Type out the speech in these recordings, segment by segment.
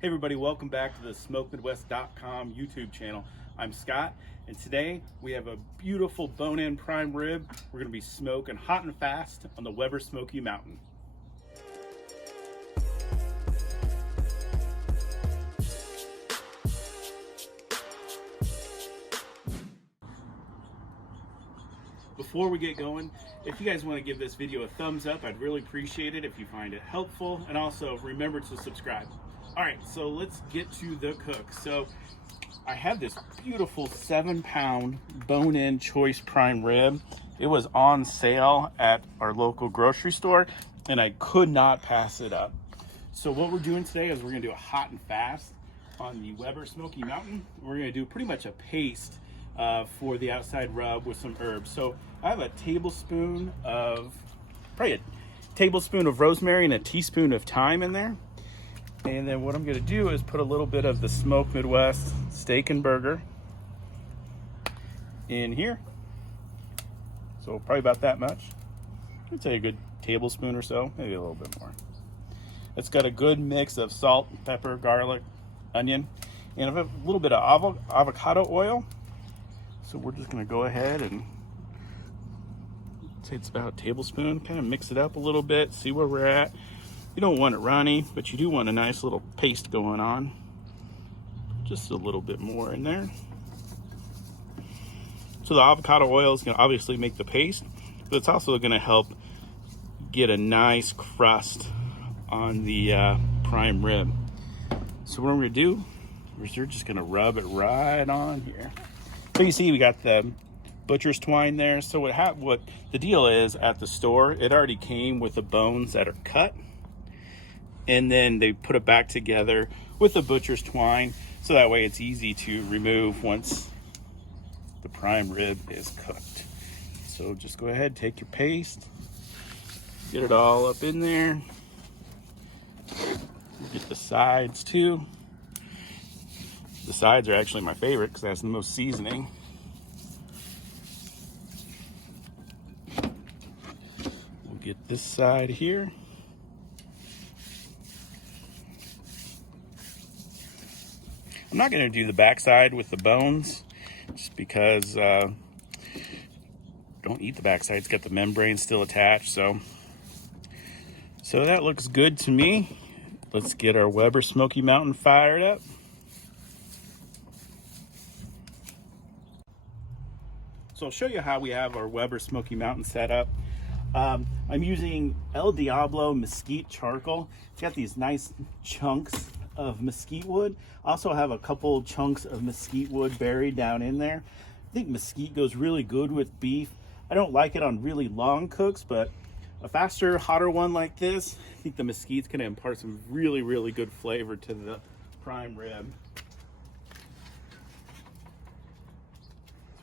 Hey everybody, welcome back to the SmokeMidwest.com YouTube channel. I'm Scott, and today we have a beautiful bone-in prime rib we're going to be smoking hot and fast on the Weber Smoky Mountain. Before we get going, if you guys want to give this video a thumbs up, I'd really appreciate it if you find it helpful, and also remember to subscribe. All right, so let's get to the cook. So I have this beautiful 7-pound bone-in choice prime rib. It was on sale at our local grocery store, and I could not pass it up. So what we're doing today is we're gonna do a hot and fast on the Weber Smoky Mountain. We're gonna do pretty much a paste for the outside rub with some herbs. So I have a tablespoon of rosemary and a teaspoon of thyme in there. And then what I'm gonna do is put a little bit of the Smoke Midwest steak and burger in here. So probably about that much. I'd say a good tablespoon or so, maybe a little bit more. It's got a good mix of salt, pepper, garlic, onion, and a little bit of avocado oil. So we're just gonna go ahead and say it's about a tablespoon, kind of mix it up a little bit, see where we're at. You don't want it runny, but you do want a nice little paste going on. Just a little bit more in there. So the avocado oil is gonna obviously make the paste, but it's also gonna help get a nice crust on the prime rib. So what I'm gonna do is we're just gonna rub it right on here. So you see we got the butcher's twine there. So what the deal is at the store, it already came with the bones that are cut. And then they put it back together with the butcher's twine, so that way it's easy to remove once the prime rib is cooked. So just go ahead, take your paste, get it all up in there. Get the sides too. The sides are actually my favorite because it has the most seasoning. We'll get this side here. I'm not going to do the backside with the bones just because don't eat the backside. It's got the membrane still attached. So that looks good to me. Let's get our Weber Smoky Mountain fired up. So I'll show you how we have our Weber Smoky Mountain set up. I'm using El Diablo mesquite charcoal. It's got these nice chunks of mesquite wood. Also have a couple chunks of mesquite wood buried down in there. I think mesquite goes really good with beef. I don't like it on really long cooks, but a faster, hotter one like this, I think the mesquite's gonna impart some really, really good flavor to the prime rib.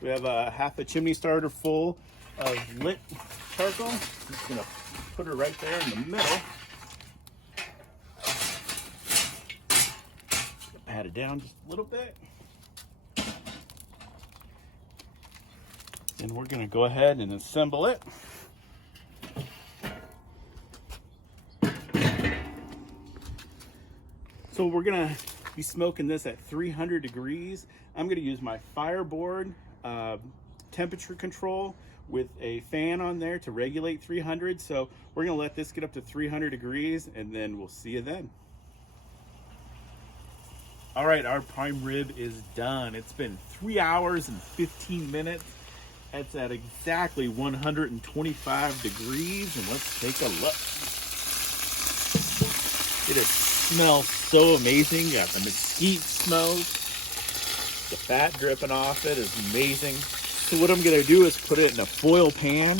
So we have a half a chimney starter full of lit charcoal. I'm just gonna put her right there in the middle. Pat it down just a little bit. And we're gonna go ahead and assemble it. So we're gonna be smoking this at 300 degrees. I'm gonna use my fireboard temperature control with a fan on there to regulate 300. So we're gonna let this get up to 300 degrees and then we'll see you then. All right, our prime rib is done. It's been 3 hours and 15 minutes. It's at exactly 125 degrees, and let's take a look. It smells so amazing. Got the mesquite smoke. The fat dripping off it is amazing. So what I'm gonna do is put it in a foil pan,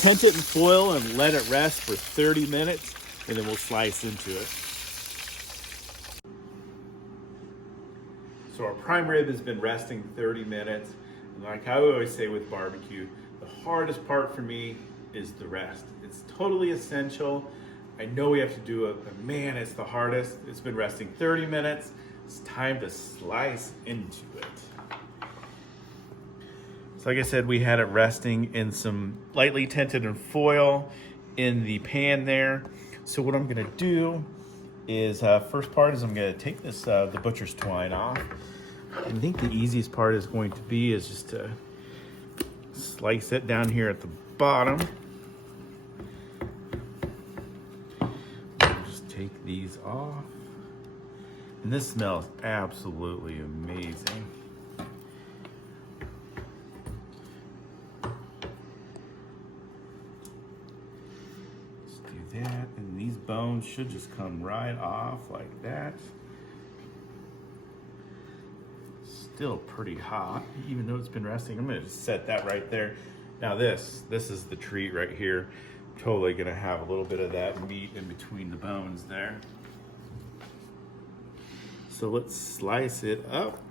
tent it in foil and let it rest for 30 minutes, and then we'll slice into it. So our prime rib has been resting 30 minutes. And like I always say with barbecue, the hardest part for me is the rest. It's totally essential. I know we have to do it, but man, it's the hardest. It's been resting 30 minutes. It's time to slice into it. So like I said, we had it resting in some lightly tinted in foil in the pan there. So what I'm gonna do is first part is I'm going to take this the butcher's twine off. And I think the easiest part is going to be is just to slice it down here at the bottom. Just take these off. And this smells absolutely amazing. Just do that, and these bones should just come right off like that. Still pretty hot, even though it's been resting. I'm gonna just set that right there. Now this is the treat right here. Totally gonna have a little bit of that meat in between the bones there. So let's slice it up.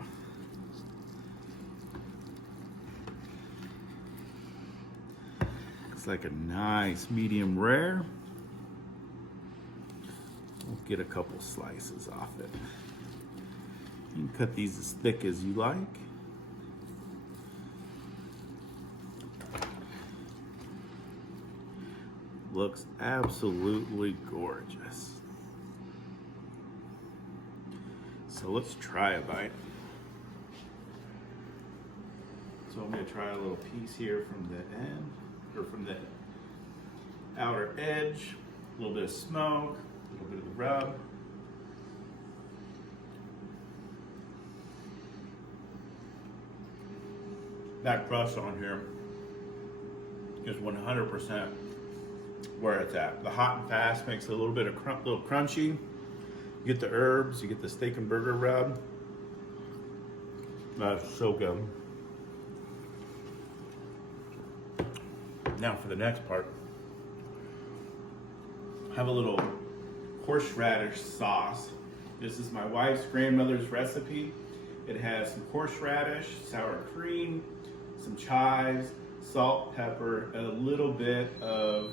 It's like a nice medium rare. We'll get a couple slices off it. You can cut these as thick as you like. Looks absolutely gorgeous. So let's try a bite. So I'm gonna try a little piece here from the end, or from the outer edge. A little bit of smoke, a little bit of the rub. That crust on here is 100% where it's at. The hot and fast makes it a little bit of little crunchy. You get the herbs, you get the steak and burger rub. That's so good. Now for the next part. Have a little horseradish sauce. This is my wife's grandmother's recipe. It has some horseradish, sour cream, some chives, salt, pepper, and a little bit of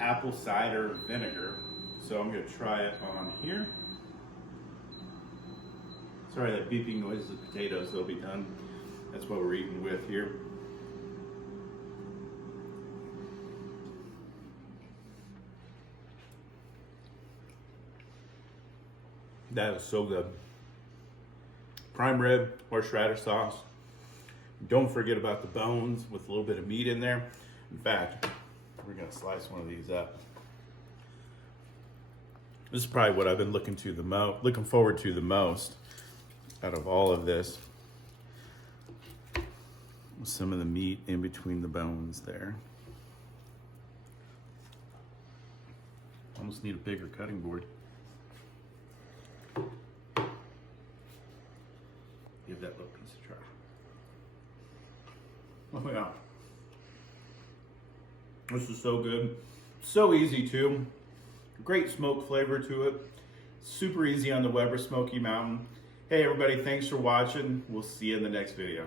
apple cider vinegar. So I'm gonna try it on here. Sorry, that beeping noise is the potatoes, they'll be done. That's what we're eating with here. That is so good. Prime rib, horseradish sauce. Don't forget about the bones with a little bit of meat in there. In fact, we're gonna slice one of these up. This is probably what I've been looking forward to the most out of all of this. Some of the meat in between the bones there. Almost need a bigger cutting board. Give that little piece a try. Oh yeah. This is so good. So easy too. Great smoke flavor to it. Super easy on the Weber Smoky Mountain. Hey everybody, thanks for watching. We'll see you in the next video.